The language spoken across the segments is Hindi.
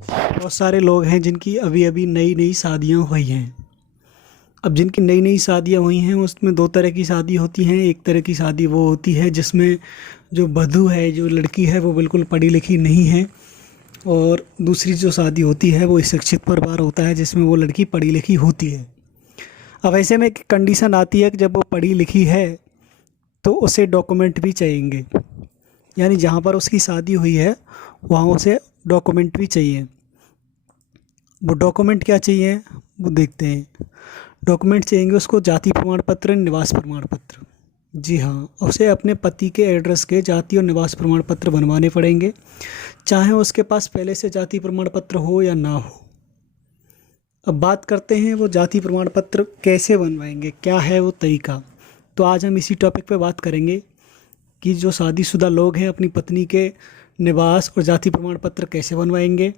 बहुत सारे लोग हैं जिनकी अभी अभी नई नई शादियां हुई हैं। अब जिनकी नई नई शादियां हुई हैं उसमें दो तरह की शादी होती हैं। एक तरह की शादी वो होती है जिसमें जो वधू है, जो लड़की है, वो बिल्कुल पढ़ी लिखी नहीं है। और दूसरी जो शादी होती है वो शिक्षित परिवार होता है जिसमें वो लड़की पढ़ी लिखी होती है। अब ऐसे में एक कंडीशन आती है कि जब वो पढ़ी लिखी है तो उसे डॉक्यूमेंट भी चाहिएंगे। यानी जहाँ पर उसकी शादी हुई है वहाँ उसे डॉक्यूमेंट भी चाहिए। वो डॉक्यूमेंट क्या चाहिए वो देखते हैं। डॉक्यूमेंट चाहिए उसको जाति प्रमाण पत्र, निवास प्रमाण पत्र। जी हाँ, उसे अपने पति के एड्रेस के जाति और निवास प्रमाण पत्र बनवाने पड़ेंगे, चाहे उसके पास पहले से जाति प्रमाण पत्र हो या ना हो। अब बात करते हैं वो जाति प्रमाण पत्र कैसे बनवाएंगे, क्या है वो तरीका। तो आज हम इसी टॉपिक पे बात करेंगे कि जो शादीशुदा लोग हैं अपनी पत्नी के निवास और जाति प्रमाण पत्र कैसे बनवाएंगे,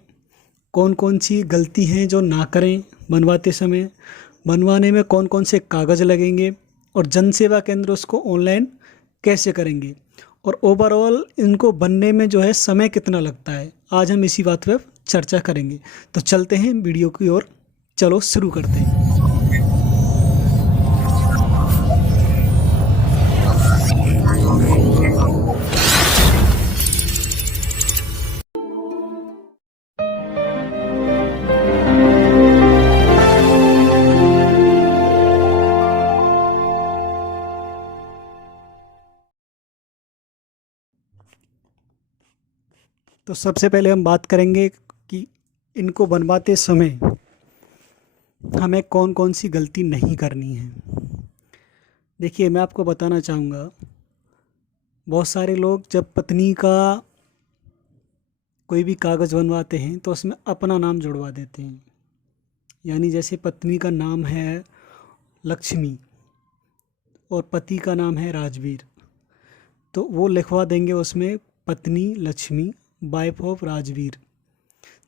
कौन कौन सी गलती हैं जो ना करें बनवाते समय, बनवाने में कौन कौन से कागज़ लगेंगे, और जन सेवा केंद्र उसको ऑनलाइन कैसे करेंगे, और ओवरऑल इनको बनने में जो है समय कितना लगता है। आज हम इसी बात पर चर्चा करेंगे। तो चलते हैं वीडियो की ओर, चलो शुरू करते हैं। तो सबसे पहले हम बात करेंगे कि इनको बनवाते समय हमें कौन कौन सी गलती नहीं करनी है। देखिए, मैं आपको बताना चाहूँगा, बहुत सारे लोग जब पत्नी का कोई भी कागज़ बनवाते हैं तो उसमें अपना नाम जुड़वा देते हैं। यानी जैसे पत्नी का नाम है लक्ष्मी और पति का नाम है राजवीर, तो वो लिखवा देंगे उसमें पत्नी लक्ष्मी, वाइफ ऑफ राजवीर।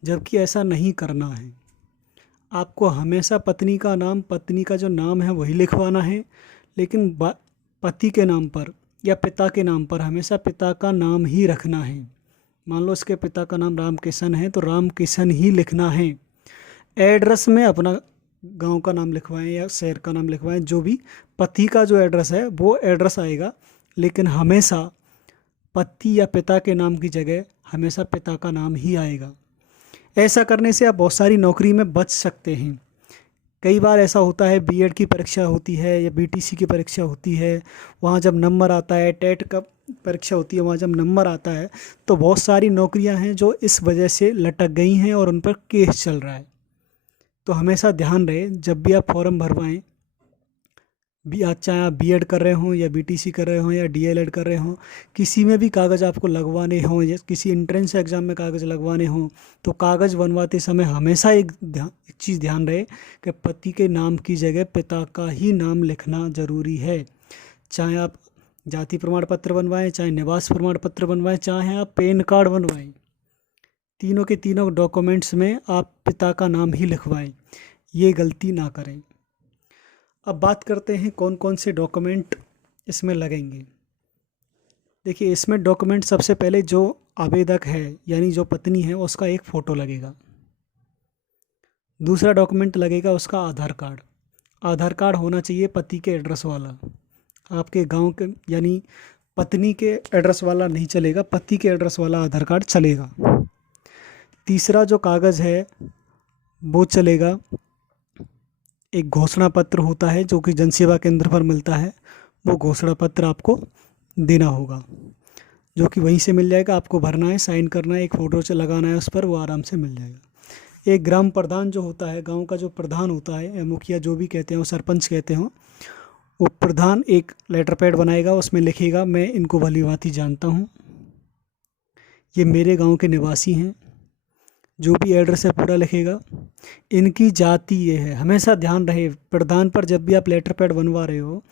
जबकि ऐसा नहीं करना है। आपको हमेशा पत्नी का नाम, पत्नी का जो नाम है वही लिखवाना है, लेकिन पति के नाम पर या पिता के नाम पर हमेशा पिता का नाम ही रखना है। मान लो इसके पिता का नाम राम किशन है तो राम किशन ही लिखना है। एड्रेस में अपना गांव का नाम लिखवाएं या शहर का नाम लिखवाएं, जो भी पति का जो एड्रेस है वो एड्रेस आएगा, लेकिन हमेशा पति या पिता के नाम की जगह हमेशा पिता का नाम ही आएगा। ऐसा करने से आप बहुत सारी नौकरी में बच सकते हैं। कई बार ऐसा होता है, बीएड की परीक्षा होती है या बीटीसी की परीक्षा होती है, वहाँ जब नंबर आता है, टेट का परीक्षा होती है, वहाँ जब नंबर आता है तो बहुत सारी नौकरियां हैं जो इस वजह से लटक गई हैं और उन पर केस चल रहा है। तो हमेशा ध्यान रहे, जब भी आप फॉर्म भरवाएं, आज चाहे आप बीएड कर रहे हों या बीटीसी कर रहे हों या डीएलएड कर रहे हों, किसी में भी कागज़ आपको लगवाने हों या किसी एंट्रेंस एग्ज़ाम में कागज़ लगवाने हों, तो कागज़ बनवाते समय हमेशा एक चीज़ ध्यान रहे कि पति के नाम की जगह पिता का ही नाम लिखना ज़रूरी है। चाहे आप जाति प्रमाण पत्र बनवाएं, चाहे निवास प्रमाण पत्र बनवाएं, चाहे आप पैन कार्ड बनवाएं, तीनों के तीनों डॉक्यूमेंट्स में आप पिता का नाम ही लिखवाएं। ये गलती ना करें। अब बात करते हैं कौन कौन से डॉक्यूमेंट इसमें लगेंगे। देखिए, इसमें डॉक्यूमेंट सबसे पहले जो आवेदक है यानी जो पत्नी है उसका एक फ़ोटो लगेगा। दूसरा डॉक्यूमेंट लगेगा उसका आधार कार्ड। आधार कार्ड होना चाहिए पति के एड्रेस वाला, आपके गांव के, यानी पत्नी के एड्रेस वाला नहीं चलेगा, पति के एड्रेस वाला आधार कार्ड चलेगा। तीसरा जो कागज़ है वो चलेगा, एक घोषणा पत्र होता है जो कि जन सेवा केंद्र पर मिलता है, वो घोषणा पत्र आपको देना होगा, जो कि वहीं से मिल जाएगा। आपको भरना है, साइन करना है, एक फ़ोटो से लगाना है उस पर, वो आराम से मिल जाएगा। एक ग्राम प्रधान जो होता है, गांव का जो प्रधान होता है या मुखिया जो भी कहते हो, सरपंच कहते हो, वो प्रधान एक लेटर पैड बनाएगा, उसमें लिखेगा मैं इनको भली भांति जानता हूँ, ये मेरे गाँव के निवासी हैं, जो भी एड्रेस है पूरा लिखेगा, इनकी जाति ये है। हमेशा ध्यान रहे, प्रधान पर जब भी आप लेटर पैड बनवा रहे हो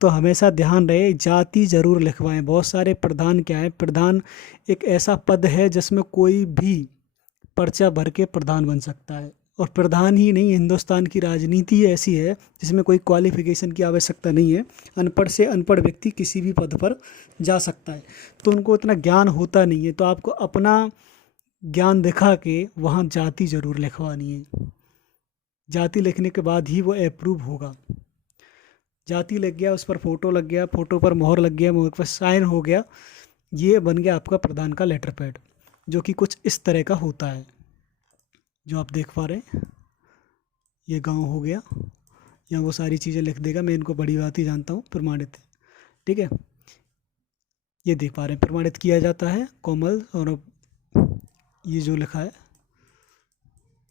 तो हमेशा ध्यान रहे जाति ज़रूर लिखवाएं। बहुत सारे प्रधान क्या है, प्रधान एक ऐसा पद है जिसमें कोई भी पर्चा भर के प्रधान बन सकता है। और प्रधान ही नहीं, हिंदुस्तान की राजनीति ऐसी है जिसमें कोई क्वालिफिकेशन की आवश्यकता नहीं है। अनपढ़ से अनपढ़ व्यक्ति किसी भी पद पर जा सकता है, तो उनको इतना ज्ञान होता नहीं है। तो आपको अपना ज्ञान दिखा के वहाँ जाति ज़रूर लिखवानी है। जाति लिखने के बाद ही वो अप्रूव होगा। जाति लग गया, उस पर फ़ोटो लग गया, फ़ोटो पर मोहर लग गया, मोहर पर साइन हो गया, ये बन गया आपका प्रधान का लेटर पैड, जो कि कुछ इस तरह का होता है जो आप देख पा रहे हैं। ये गांव हो गया, यहाँ वो सारी चीज़ें लिख देगा, मैं इनको बड़ी बात ही जानता हूँ, प्रमाणित है, ठीक है। ये देख पा रहे हैं, प्रमाणित किया जाता है कोमल, और ये जो लिखा है,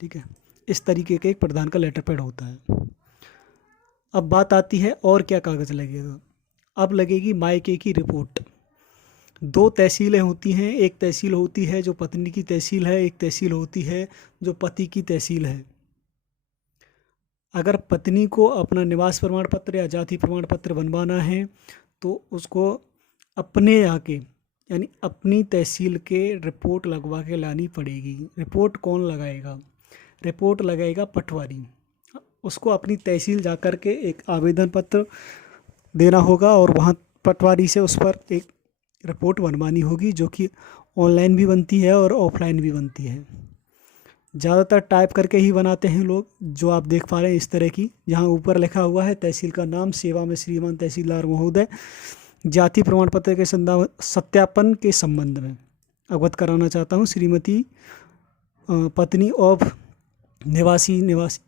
ठीक है। इस तरीके का एक प्रधान का लेटर पैड होता है। अब बात आती है और क्या कागज़ लगेगा। अब लगेगी मायके की रिपोर्ट। 2 तहसीलें होती हैं, एक तहसील होती है जो पत्नी की तहसील है, एक तहसील होती है जो पति की तहसील है। अगर पत्नी को अपना निवास प्रमाण पत्र या जाति प्रमाण पत्र बनवाना है तो उसको अपने यहाँ के यानी अपनी तहसील के रिपोर्ट लगवा के लानी पड़ेगी। रिपोर्ट कौन लगाएगा? रिपोर्ट लगाएगा पटवारी। उसको अपनी तहसील जा कर के एक आवेदन पत्र देना होगा और वहाँ पटवारी से उस पर एक रिपोर्ट बनवानी होगी, जो कि ऑनलाइन भी बनती है और ऑफलाइन भी बनती है। ज़्यादातर टाइप करके ही बनाते हैं लोग, जो आप देख पा रहे हैं इस तरह की, जहाँ ऊपर लिखा हुआ है तहसील का नाम, सेवा में श्रीमान तहसीलदार महोदय, जाति प्रमाण पत्र के सत्यापन के संबंध में अवगत कराना चाहता हूँ, श्रीमती पत्नी ऑफ निवासी,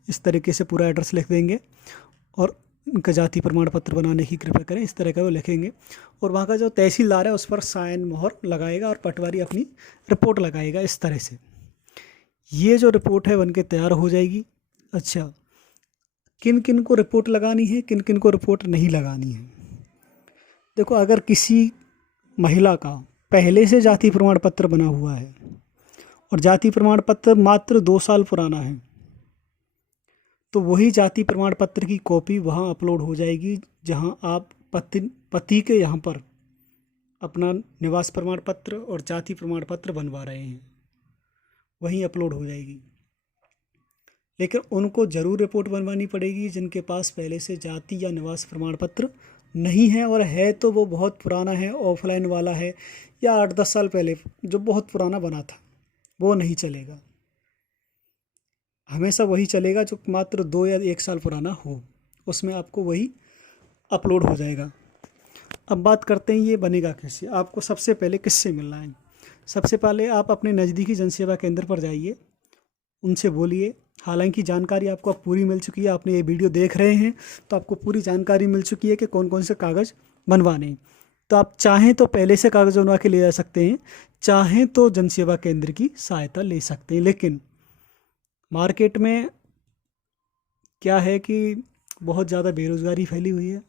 इस तरीके से पूरा एड्रेस लिख देंगे और उनका जाति प्रमाण पत्र बनाने की कृपया करें, इस तरह का वो लिखेंगे। और वहाँ का जो तहसीलदार है उस पर साइन मोहर लगाएगा और पटवारी अपनी रिपोर्ट लगाएगा इस तरह से। ये जो रिपोर्ट है बन के तैयार हो जाएगी। अच्छा, किन किन को रिपोर्ट लगानी है, किन किन को रिपोर्ट नहीं लगानी है? देखो, अगर किसी महिला का पहले से जाति प्रमाण पत्र बना हुआ है और जाति प्रमाण पत्र मात्र 2 साल पुराना है, तो वही जाति प्रमाण पत्र की कॉपी वहाँ अपलोड हो जाएगी जहाँ आप पति के यहाँ पर अपना निवास प्रमाण पत्र और जाति प्रमाण पत्र बनवा रहे हैं, वहीं अपलोड हो जाएगी। लेकिन उनको ज़रूर रिपोर्ट बनवानी पड़ेगी जिनके पास पहले से जाति या निवास प्रमाण पत्र नहीं है, और है तो वो बहुत पुराना है, ऑफलाइन वाला है, या 8-10 साल पहले जो बहुत पुराना बना था, वो नहीं चलेगा। हमेशा वही चलेगा जो मात्र 2 या 1 साल पुराना हो, उसमें आपको वही अपलोड हो जाएगा। अब बात करते हैं ये बनेगा कैसे। आपको सबसे पहले किससे मिलना है? सबसे पहले आप अपने नज़दीकी जनसेवा केंद्र पर जाइए, उनसे बोलिए। हालांकि जानकारी आपको अब पूरी मिल चुकी है, आपने ये वीडियो देख रहे हैं तो आपको पूरी जानकारी मिल चुकी है कि कौन कौन से कागज़ बनवाने हैं। तो आप चाहें तो पहले से कागज़ बनवा के ले जा सकते हैं, चाहें तो जनसेवा केंद्र की सहायता ले सकते हैं। लेकिन मार्केट में क्या है कि बहुत ज़्यादा बेरोज़गारी फैली हुई है।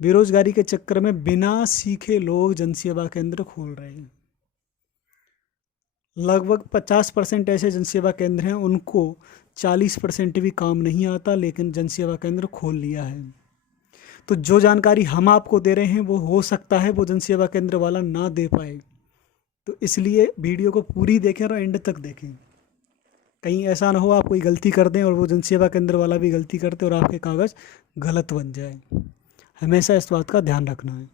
बेरोज़गारी के चक्कर में बिना सीखे लोग जनसेवा केंद्र खोल रहे हैं। लगभग 50% ऐसे जनसेवा केंद्र हैं उनको 40% भी काम नहीं आता, लेकिन जनसेवा केंद्र खोल लिया है। तो जो जानकारी हम आपको दे रहे हैं वो हो सकता है वो जनसेवा केंद्र वाला ना दे पाए, तो इसलिए वीडियो को पूरी देखें और एंड तक देखें। कहीं ऐसा ना हो आप कोई गलती कर दें और वो जनसेवा केंद्र वाला भी गलती करते और आपके कागज़ गलत बन जाए। हमेशा इस बात का ध्यान रखना है।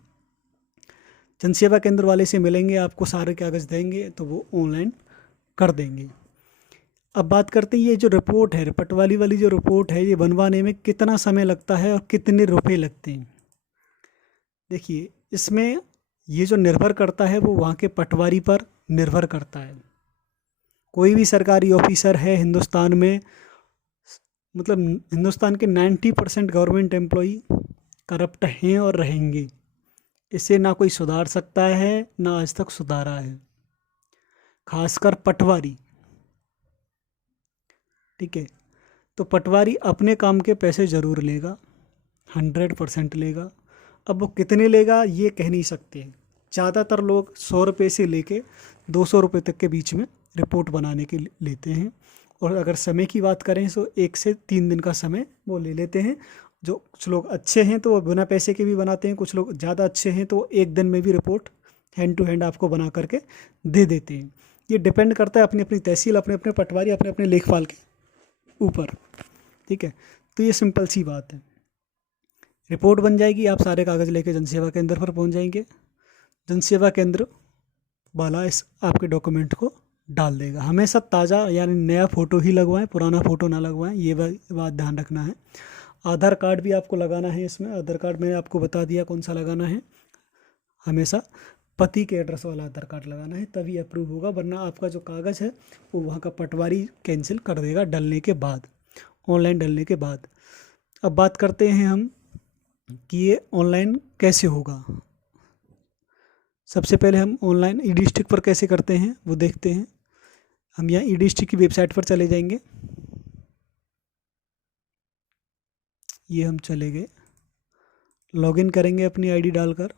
जनसेवा केंद्र वाले से मिलेंगे, आपको सारे कागज़ देंगे तो वो ऑनलाइन कर देंगे। अब बात करते हैं ये जो रिपोर्ट है, पटवारी वाली जो रिपोर्ट है, ये बनवाने में कितना समय लगता है और कितने रुपए लगते हैं। देखिए, इसमें ये जो निर्भर करता है वो वहाँ के पटवारी पर निर्भर करता है। कोई भी सरकारी ऑफिसर है हिंदुस्तान में, मतलब हिंदुस्तान के 90% गवर्नमेंट एम्प्लॉई करप्ट हैं और रहेंगे। इसे ना कोई सुधार सकता है, ना आज तक सुधारा है, खासकर पटवारी। ठीक है, तो पटवारी अपने काम के पैसे ज़रूर लेगा, 100% लेगा। अब वो कितने लेगा ये कह नहीं सकते। ज़्यादातर लोग 100 रुपये से लेके 200 रुपये तक के बीच में रिपोर्ट बनाने के लेते हैं। और अगर समय की बात करें तो 1 से 3 दिन का समय वो ले लेते हैं। जो कुछ लोग अच्छे हैं तो वो बिना पैसे के भी बनाते हैं, कुछ लोग ज़्यादा अच्छे हैं तो 1 दिन में भी रिपोर्ट हैंड टू हैंड आपको बना करके दे देते हैं। ये डिपेंड करता है अपनी अपनी तहसील, अपने अपने पटवारी, अपने अपने लेखपाल के ऊपर। ठीक है, तो ये सिंपल सी बात है। रिपोर्ट बन जाएगी, आप सारे कागज़ लेके जनसेवा केंद्र पर पहुंच जाएंगे। जनसेवा केंद्र वाला इस आपके डॉक्यूमेंट को डाल देगा। हमेशा ताज़ा यानी नया फ़ोटो ही लगवाएं, पुराना फ़ोटो ना लगवाएं, ये बात ध्यान रखना है। आधार कार्ड भी आपको लगाना है इसमें। आधार कार्ड मैंने आपको बता दिया कौन सा लगाना है। हमेशा पति के एड्रेस वाला आधार कार्ड लगाना है, तभी अप्रूव होगा, वरना आपका जो कागज़ है वो वहाँ का पटवारी कैंसिल कर देगा डलने के बाद, ऑनलाइन डलने के बाद। अब बात करते हैं हम कि ये ऑनलाइन कैसे होगा। सबसे पहले हम ऑनलाइन ई डिस्ट्रिक्ट पर कैसे करते हैं वो देखते हैं। हम यहाँ ई डिस्ट्रिक्ट की वेबसाइट पर चले जाएंगे। ये हम चले गए, लॉगिन करेंगे अपनी आईडी डालकर।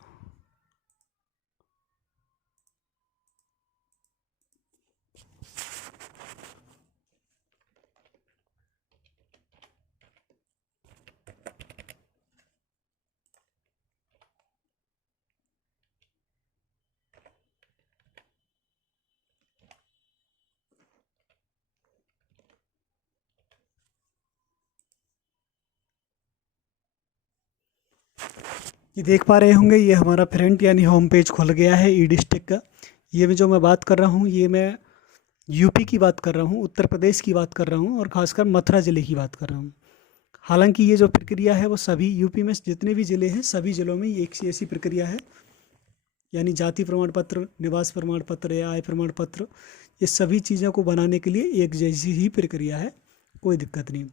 ये देख पा रहे होंगे, ये हमारा फ्रंट यानी होम पेज खुल गया है ई डिस्ट्रिक्ट का। ये में जो मैं बात कर रहा हूँ, ये मैं यूपी की बात कर रहा हूँ, उत्तर प्रदेश की बात कर रहा हूँ, और ख़ासकर मथुरा ज़िले की बात कर रहा हूँ। हालांकि ये जो प्रक्रिया है वो सभी यूपी में जितने भी ज़िले हैं सभी ज़िलों में एक सी ऐसी प्रक्रिया है। यानी जाति प्रमाण पत्र, निवास प्रमाण पत्र या आय प्रमाण पत्र, ये सभी चीज़ों को बनाने के लिए एक जैसी ही प्रक्रिया है, कोई दिक्कत नहीं।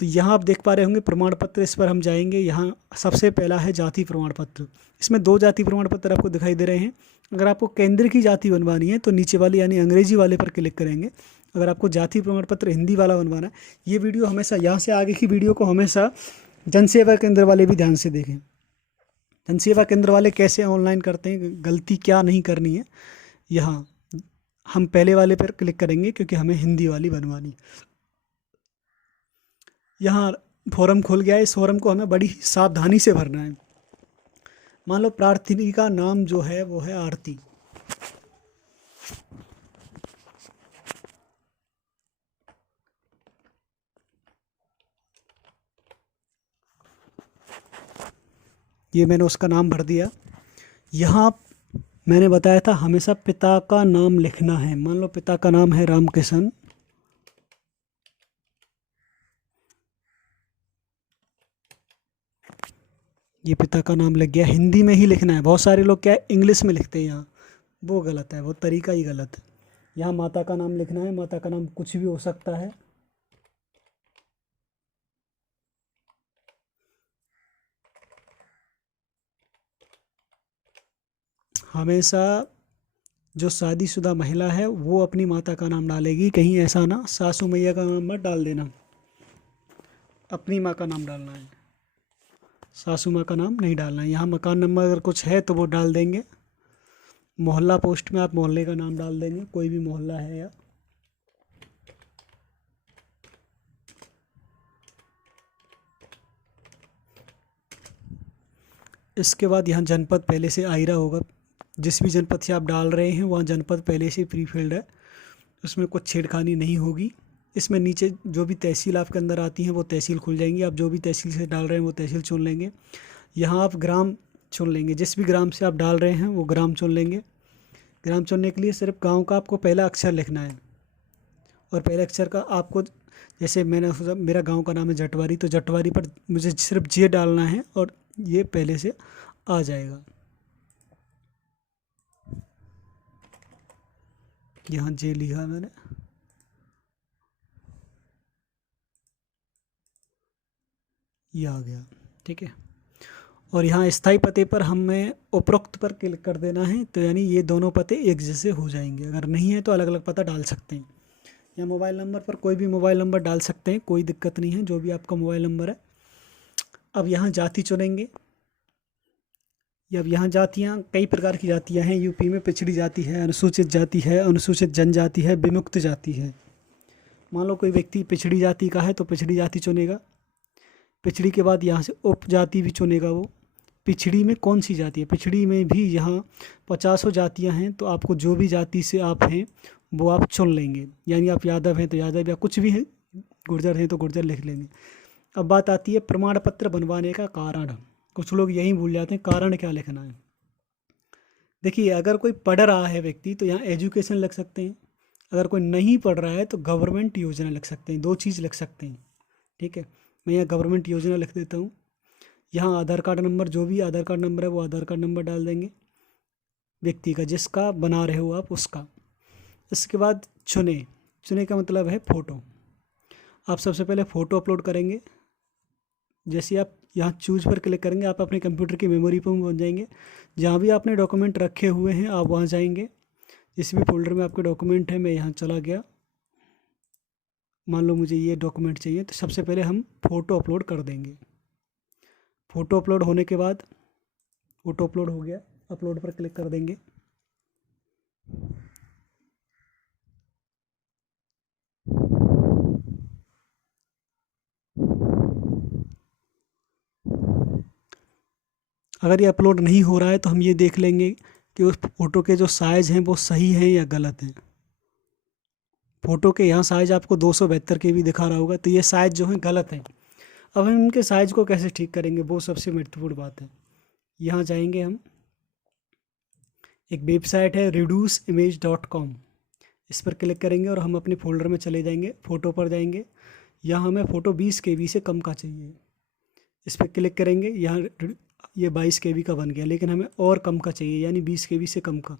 तो यहाँ आप देख पा रहे होंगे प्रमाण पत्र, इस पर हम जाएंगे। यहाँ सबसे पहला है जाति प्रमाण पत्र। इसमें 2 जाति प्रमाण पत्र आपको दिखाई दे रहे हैं। अगर आपको केंद्र की जाति बनवानी है तो नीचे वाले यानी अंग्रेजी वाले पर क्लिक करेंगे। अगर आपको जाति प्रमाण पत्र हिंदी वाला बनवाना है, ये वीडियो हमेशा यहाँ से आगे की वीडियो को हमेशा जनसेवा केंद्र वाले भी ध्यान से देखें। जनसेवा केंद्र वाले कैसे ऑनलाइन करते हैं, गलती क्या नहीं करनी है। यहाँ हम पहले वाले पर क्लिक करेंगे क्योंकि हमें हिंदी वाली बनवानी। यहाँ फॉर्म खुल गया है। इस फॉर्म को हमें बड़ी सावधानी से भरना है। मान लो प्रार्थी का नाम जो है वो है आरती। ये मैंने उसका नाम भर दिया। यहाँ मैंने बताया था हमेशा पिता का नाम लिखना है। मान लो पिता का नाम है रामकिशन, ये पिता का नाम लग गया। हिंदी में ही लिखना है। बहुत सारे लोग क्या है इंग्लिश में लिखते हैं, यहाँ वो गलत है, वो तरीका ही गलत है। यहाँ माता का नाम लिखना है। माता का नाम कुछ भी हो सकता है। हमेशा जो शादीशुदा महिला है वो अपनी माता का नाम डालेगी। कहीं ऐसा ना सासू मैया का नाम मत डाल देना, अपनी माँ का नाम डालना है, सासू माँ का नाम नहीं डालना है। यहाँ मकान नंबर अगर कुछ है तो वो डाल देंगे। मोहल्ला पोस्ट में आप मोहल्ले का नाम डाल देंगे, कोई भी मोहल्ला है या। इसके बाद यहाँ जनपद पहले से आ ही रहा होगा। जिस भी जनपद से आप डाल रहे हैं वहाँ जनपद पहले से प्री फिल्ड है, उसमें कुछ छेड़खानी नहीं होगी। इसमें नीचे जो भी तहसील आपके अंदर आती हैं वो तहसील खुल जाएंगी। आप जो भी तहसील से डाल रहे हैं वो तहसील चुन लेंगे। यहाँ आप ग्राम चुन लेंगे, जिस भी ग्राम से आप डाल रहे हैं वो ग्राम चुन लेंगे। ग्राम चुनने के लिए सिर्फ गांव का आपको पहला अक्षर लिखना है, और पहले अक्षर का आपको, जैसे मैंने मेरा गांव का नाम है जटवारी, तो जटवारी पर मुझे सिर्फ जे डालना है और ये पहले से आ जाएगा। यहाँ जे लिखा मैंने, ये आ गया, ठीक है। और यहाँ स्थायी पते पर हमें उपरोक्त पर क्लिक कर देना है, तो यानी ये दोनों पते एक जैसे हो जाएंगे। अगर नहीं है तो अलग अलग पता डाल सकते हैं। या मोबाइल नंबर पर कोई भी मोबाइल नंबर डाल सकते हैं, कोई दिक्कत नहीं है, जो भी आपका मोबाइल नंबर है। अब यहाँ जाति चुनेंगे। अब यहाँ जातियाँ कई प्रकार की जातियाँ हैं यूपी में। पिछड़ी जाति है, अनुसूचित जाति है, अनुसूचित जनजाति है, विमुक्त जाति है। मान लो कोई व्यक्ति पिछड़ी जाति का है तो पिछड़ी जाति चुनेगा। पिछड़ी के बाद यहाँ से उपजाति भी चुनेगा। वो पिछड़ी में कौन सी जाति है, पिछड़ी में भी यहाँ 50 जातियाँ हैं, तो आपको जो भी जाति से आप हैं वो आप चुन लेंगे। यानी आप यादव हैं तो यादव, या कुछ भी है, गुर्जर हैं तो गुर्जर लिख लेंगे। अब बात आती है प्रमाण पत्र बनवाने का कारण। कुछ लोग यही भूल जाते हैं कारण क्या लिखना है। देखिए, अगर कोई पढ़ रहा है व्यक्ति तो यहाँ एजुकेशन लिख सकते हैं। अगर कोई नहीं पढ़ रहा है तो गवर्नमेंट योजना लिख सकते हैं, 2 चीज़ लिख सकते हैं। ठीक है, मैं यहाँ गवर्नमेंट योजना लिख देता हूँ। यहाँ आधार कार्ड नंबर, जो भी आधार कार्ड नंबर है वो आधार कार्ड नंबर डाल देंगे व्यक्ति का, जिसका बना रहे हो आप उसका। इसके बाद चुने, चुने का मतलब है फ़ोटो। आप सबसे पहले फ़ोटो अपलोड करेंगे। जैसे आप यहाँ चूज़ पर क्लिक करेंगे, आप अपने कंप्यूटर की मेमोरी पर पहुँच जाएंगे। जहाँ भी आपने डॉक्यूमेंट रखे हुए हैं आप वहाँ जाएंगे। जिस भी फोल्डर में आपके डॉक्यूमेंट है, मैं यहाँ चला गया। मान लो मुझे ये डॉक्यूमेंट चाहिए, तो सबसे पहले हम फ़ोटो अपलोड कर देंगे। फ़ोटो अपलोड होने के बाद, फ़ोटो अपलोड हो गया, अपलोड पर क्लिक कर देंगे। अगर ये अपलोड नहीं हो रहा है तो हम ये देख लेंगे कि उस फ़ोटो के जो साइज़ हैं वो सही हैं या गलत हैं। फ़ोटो के यहाँ साइज़ आपको 272 KB दिखा रहा होगा, तो ये साइज़ जो है गलत है। अब हम इनके साइज़ को कैसे ठीक करेंगे, वो सबसे महत्वपूर्ण बात है। यहाँ जाएंगे हम, एक वेबसाइट है reduceimage.com, इस पर क्लिक करेंगे और हम अपने फ़ोल्डर में चले जाएंगे। फ़ोटो पर जाएंगे, यहाँ हमें फ़ोटो 20 KB से कम का चाहिए। इस पर क्लिक करेंगे, यहाँ ये 22 KB का बन गया, लेकिन हमें और कम का चाहिए, यानी 20 KB से कम का।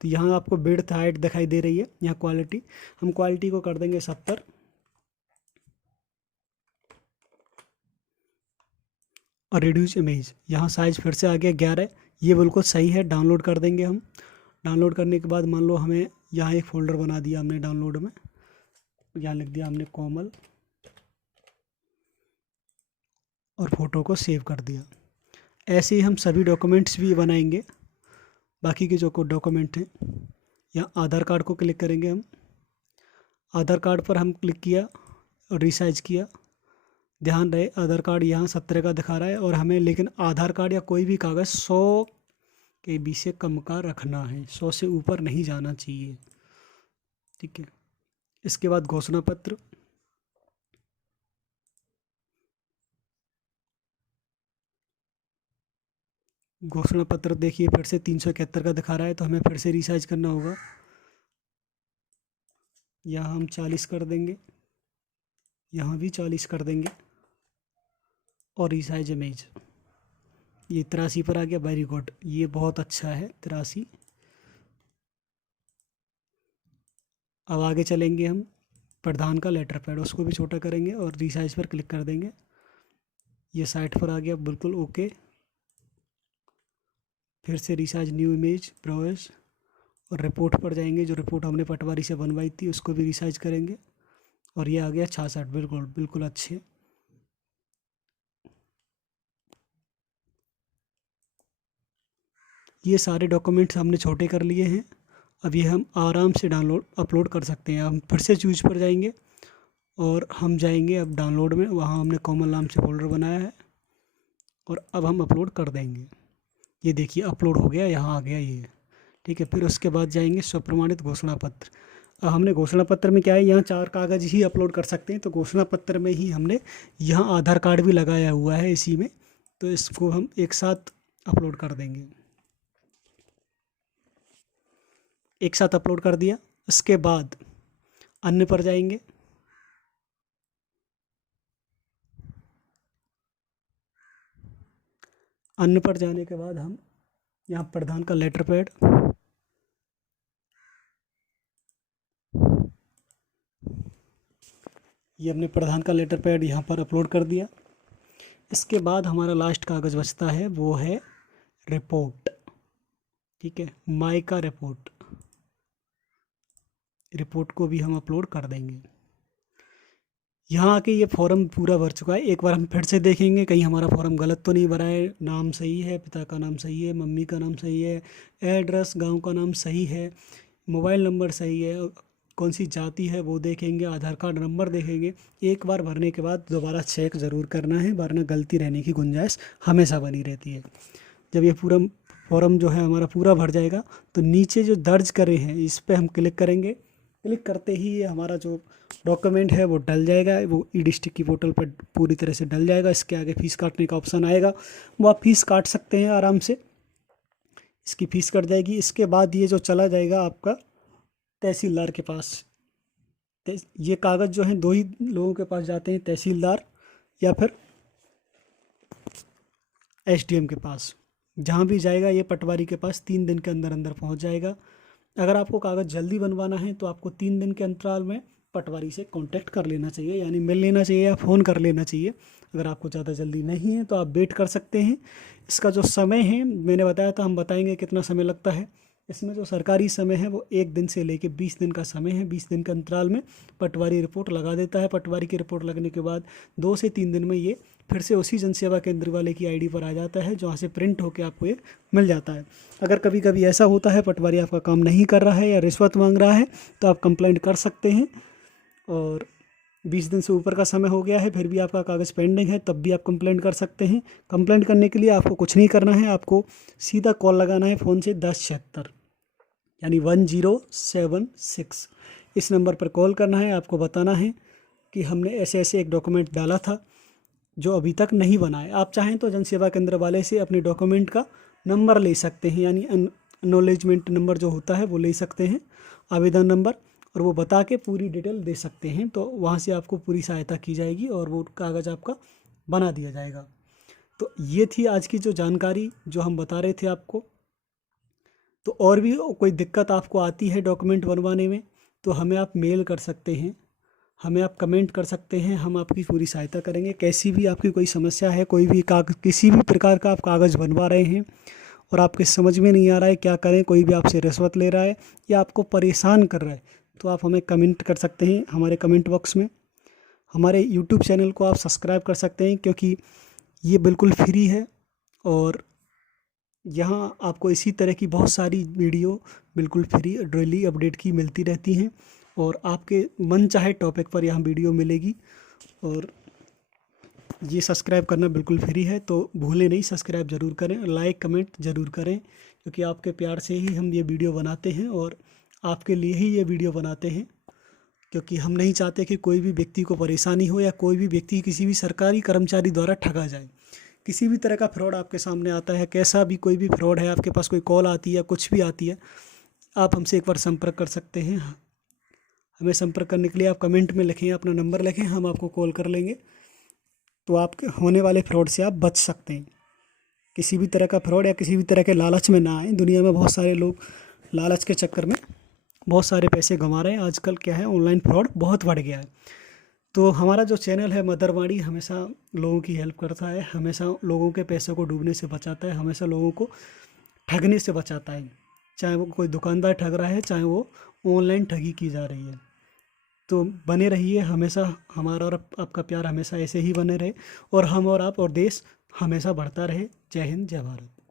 तो यहाँ आपको विड्थ हाइट दिखाई दे रही है। यहाँ क्वालिटी, हम क्वालिटी को कर देंगे 70 और रिड्यूस इमेज, यहाँ साइज़ फिर से आ गया 11। ये बिल्कुल सही है, डाउनलोड कर देंगे हम। डाउनलोड करने के बाद मान लो हमें यहाँ एक फ़ोल्डर बना दिया हमने डाउनलोड में, यहाँ लिख दिया हमने कोमल और फ़ोटो को सेव कर दिया। ऐसे ही हम सभी डॉक्यूमेंट्स भी बनाएंगे, बाकी के जो डॉक्यूमेंट हैं। यहाँ आधार कार्ड को क्लिक करेंगे हम। आधार कार्ड पर हम क्लिक किया और रिसाइज किया। ध्यान रहे आधार कार्ड यहाँ 17 का दिखा रहा है, और हमें लेकिन आधार कार्ड या कोई भी कागज़ 100 KB से कम का रखना है, 100 से ऊपर नहीं जाना चाहिए। ठीक है, इसके बाद घोषणा पत्र। घोषणा पत्र देखिए फिर से 371 का दिखा रहा है, तो हमें फिर से रिसाइज करना होगा। यहाँ हम 40 कर देंगे, यहाँ भी 40 कर देंगे और रिसाइज इमेज। ये 83 पर आ गया, वेरी गुड, ये बहुत अच्छा है 83। अब आगे चलेंगे हम, प्रधान का लेटर पैड, उसको भी छोटा करेंगे और रिसाइज पर क्लिक कर देंगे। ये साइट पर आ गया, बिल्कुल ओके। फिर से रिसाइज न्यू इमेज ब्राउज, और रिपोर्ट पर जाएंगे। जो रिपोर्ट हमने पटवारी से बनवाई थी उसको भी रिसाइज करेंगे, और ये आ गया 66, बिल्कुल बिल्कुल अच्छे। ये सारे डॉक्यूमेंट्स हमने छोटे कर लिए हैं। अब ये हम आराम से डाउनलोड अपलोड कर सकते हैं। हम फिर से चूज पर जाएंगे और हम जाएंगे अब डाउनलोड में, वहाँ हमने कॉमन नाम से फोल्डर बनाया है, और अब हम अपलोड कर देंगे। ये देखिए अपलोड हो गया, यहाँ आ गया ये। ठीक है, फिर उसके बाद जाएंगे स्वप्रमाणित घोषणा पत्र। अब हमने घोषणा पत्र में क्या है, यहाँ 4 कागज़ ही अपलोड कर सकते हैं, तो घोषणा पत्र में ही हमने यहाँ आधार कार्ड भी लगाया हुआ है इसी में, तो इसको हम एक साथ अपलोड कर देंगे। एक साथ अपलोड कर दिया। इसके बाद अन्य पर जाएंगे। अन्य पर जाने के बाद हम यहाँ प्रधान का लेटर पैड, ये हमने प्रधान का लेटर पैड यहाँ पर अपलोड कर दिया। इसके बाद हमारा लास्ट कागज़ बचता है, वो है रिपोर्ट। ठीक है, माई का रिपोर्ट, रिपोर्ट को भी हम अपलोड कर देंगे। यहाँ आके ये फॉर्म पूरा भर चुका है। एक बार हम फिर से देखेंगे कहीं हमारा फॉर्म गलत तो नहीं भरा है। नाम सही है, पिता का नाम सही है, मम्मी का नाम सही है, एड्रेस गांव का नाम सही है, मोबाइल नंबर सही है, कौन सी जाति है वो देखेंगे, आधार कार्ड नंबर देखेंगे। एक बार भरने के बाद दोबारा चेक ज़रूर करना है, वरना गलती रहने की गुंजाइश हमेशा बनी रहती है। जब ये पूरा फॉर्म जो है हमारा पूरा भर जाएगा, तो नीचे जो दर्ज करे हैं इस पर हम क्लिक करेंगे। क्लिक करते ही ये हमारा जो डॉक्यूमेंट है वो डल जाएगा, वो ई डिस्ट्रिक्ट की पोर्टल पर पूरी तरह से डल जाएगा। इसके आगे फ़ीस काटने का ऑप्शन आएगा, वो आप फ़ीस काट सकते हैं आराम से, इसकी फ़ीस कट जाएगी। इसके बाद ये जो चला जाएगा आपका तहसीलदार के पास, ये कागज़ जो हैं 2 ही लोगों के पास जाते हैं, तहसीलदार या फिर एसडीएम के पास। जहाँ भी जाएगा ये पटवारी के पास 3 दिन के अंदर अंदर पहुँच जाएगा। अगर आपको कागज़ जल्दी बनवाना है तो आपको 3 दिन के अंतराल में पटवारी से कांटेक्ट कर लेना चाहिए, यानी मिल लेना चाहिए या फ़ोन कर लेना चाहिए। अगर आपको ज़्यादा जल्दी नहीं है तो आप वेट कर सकते हैं। इसका जो समय है मैंने बताया था, हम बताएंगे कितना समय लगता है। इसमें जो सरकारी समय है वो 1 दिन से लेके 20 दिन का समय है। 20 दिन के अंतराल में पटवारी रिपोर्ट लगा देता है। पटवारी की रिपोर्ट लगने के बाद 2 से 3 दिन में ये फिर से उसी जन सेवा केंद्र वाले की आईडी पर आ जाता है, जहाँ से प्रिंट होकर आपको ये मिल जाता है। अगर कभी कभी ऐसा होता है पटवारी आपका काम नहीं कर रहा है या रिश्वत मांग रहा है तो आप कंप्लेंट कर सकते हैं। और 20 दिन से ऊपर का समय हो गया है फिर भी आपका कागज़ पेंडिंग है, तब भी आप कंप्लेंट कर सकते हैं। कंप्लेंट करने के लिए आपको कुछ नहीं करना है, आपको सीधा कॉल लगाना है फ़ोन से 1076 यानी 1076। इस नंबर पर कॉल करना है। आपको बताना है कि हमने ऐसे ऐसे एक डॉक्यूमेंट डाला था जो अभी तक नहीं बना है। आप चाहें तो जन सेवा केंद्र वाले से अपने डॉक्यूमेंट का नंबर ले सकते हैं, यानी एक्नॉलेजमेंट नंबर जो होता है वो ले सकते हैं, आवेदन नंबर, और वो बता के पूरी डिटेल दे सकते हैं। तो वहाँ से आपको पूरी सहायता की जाएगी और वो कागज़ आपका बना दिया जाएगा। तो ये थी आज की जो जानकारी जो हम बता रहे थे आपको। तो और भी कोई दिक्कत आपको आती है डॉक्यूमेंट बनवाने में तो हमें आप मेल कर सकते हैं, हमें आप कमेंट कर सकते हैं, हम आपकी पूरी सहायता करेंगे। कैसी भी आपकी कोई समस्या है, कोई भी कागज़, किसी भी प्रकार का आप कागज़ बनवा रहे हैं और आपके समझ में नहीं आ रहा है क्या करें, कोई भी आपसे रिश्वत ले रहा है या आपको परेशान कर रहा है, तो आप हमें कमेंट कर सकते हैं हमारे कमेंट बॉक्स में। हमारे यूट्यूब चैनल को आप सब्सक्राइब कर सकते हैं क्योंकि ये बिल्कुल फ्री है और यहाँ आपको इसी तरह की बहुत सारी वीडियो बिल्कुल फ्री डेली अपडेट की मिलती रहती हैं और आपके मन चाहे टॉपिक पर यहाँ वीडियो मिलेगी। और ये सब्सक्राइब करना बिल्कुल फ्री है, तो भूलें नहीं, सब्सक्राइब ज़रूर करें, लाइक कमेंट ज़रूर करें, क्योंकि आपके प्यार से ही हम ये वीडियो बनाते हैं और आपके लिए ही ये वीडियो बनाते हैं। क्योंकि हम नहीं चाहते कि कोई भी व्यक्ति को परेशानी हो या कोई भी व्यक्ति किसी भी सरकारी कर्मचारी द्वारा ठगा जाए। किसी भी तरह का फ्रॉड आपके सामने आता है, कैसा भी कोई भी फ्रॉड है, आपके पास कोई कॉल आती है, कुछ भी आती है, आप हमसे एक बार संपर्क कर सकते हैं। हमें संपर्क करने के लिए आप कमेंट में लिखें, अपना नंबर लिखें, हम आपको कॉल कर लेंगे। तो आपके होने वाले फ्रॉड से आप बच सकते हैं। किसी भी तरह का फ्रॉड या किसी भी तरह के लालच में ना आए। दुनिया में बहुत सारे लोग लालच के चक्कर में बहुत सारे पैसे गंवा रहे हैं। आजकल क्या है, ऑनलाइन फ्रॉड बहुत बढ़ गया है। तो हमारा जो चैनल है मदरवाणी हमेशा लोगों की हेल्प करता है, हमेशा लोगों के पैसे को डूबने से बचाता है, हमेशा लोगों को ठगने से बचाता है। चाहे वो कोई दुकानदार ठग रहा है, चाहे वो ऑनलाइन ठगी की जा रही है। तो बने रहिए हमेशा, हमारा और आपका प्यार हमेशा ऐसे ही बने रहे और हम और आप और देश हमेशा बढ़ता रहे। जय हिंद, जय भारत।